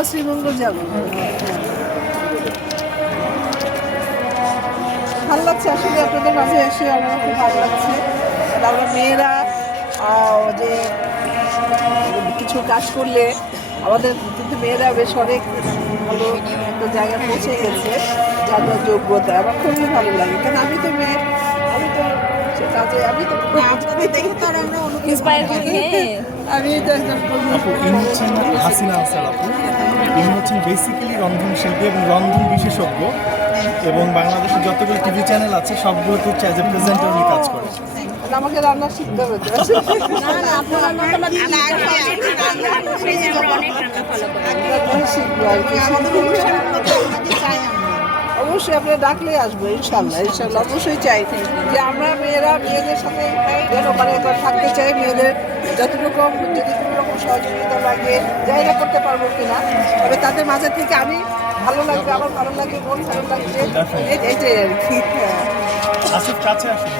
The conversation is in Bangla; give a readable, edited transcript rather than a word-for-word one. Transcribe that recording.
আবার শ্রীমঙ্গল যাবো। ভালো লাগছে আসলে আপনাদের মাঝে এসে, আমার খুব ভালো লাগছে। আর আমরা মেয়েরা যে কিছু কাজ করলে আমাদের কিন্তু মেয়েরা বেশ অনেক ভালো একটা জায়গায় পৌঁছে গেছে, যার যার যোগ্যতা। আমার খুবই ভালো লাগে, কারণ আমি তো মেয়ে, আমি তো সে কাজে আমি তো দেখে তো আর আমরা ইন্সপায়ার হয়ে আমি তো একজন আপু ইনি হচ্ছেন হাসিনা আনসার আপু। ইনি হচ্ছেন বেসিক্যালি রন্ধন শিল্পী এবং রন্ধন বিশেষজ্ঞ, এবং বাংলাদেশের যতগুলো টিভি চ্যানেল আছে সবগুলোতে হচ্ছে অ্যাজ এ প্রেজেন্টার উনি কাজ করেন। আমাকে রান্না শিখতে হবে তো। রান্না শিখবো আর কি। অবশ্যই আপনারা ডাকলে আসবো, ইনশাল্লাহ ইনশাল্লাহ অবশ্যই চাই যে আমরা মেয়েরা মেয়েদের সাথে যেন মানে থাকতে চাই। মেয়েদের যতটুকু যদি কোনো রকম সহযোগিতা লাগে, যাই না করতে পারবো কিনা, তবে তাদের মাঝে থেকে আমি ভালো লাগবে, আমার ভালো লাগবে, মন ভালো লাগবে, এটাই আর কি। আসিফ কাছে আসুন।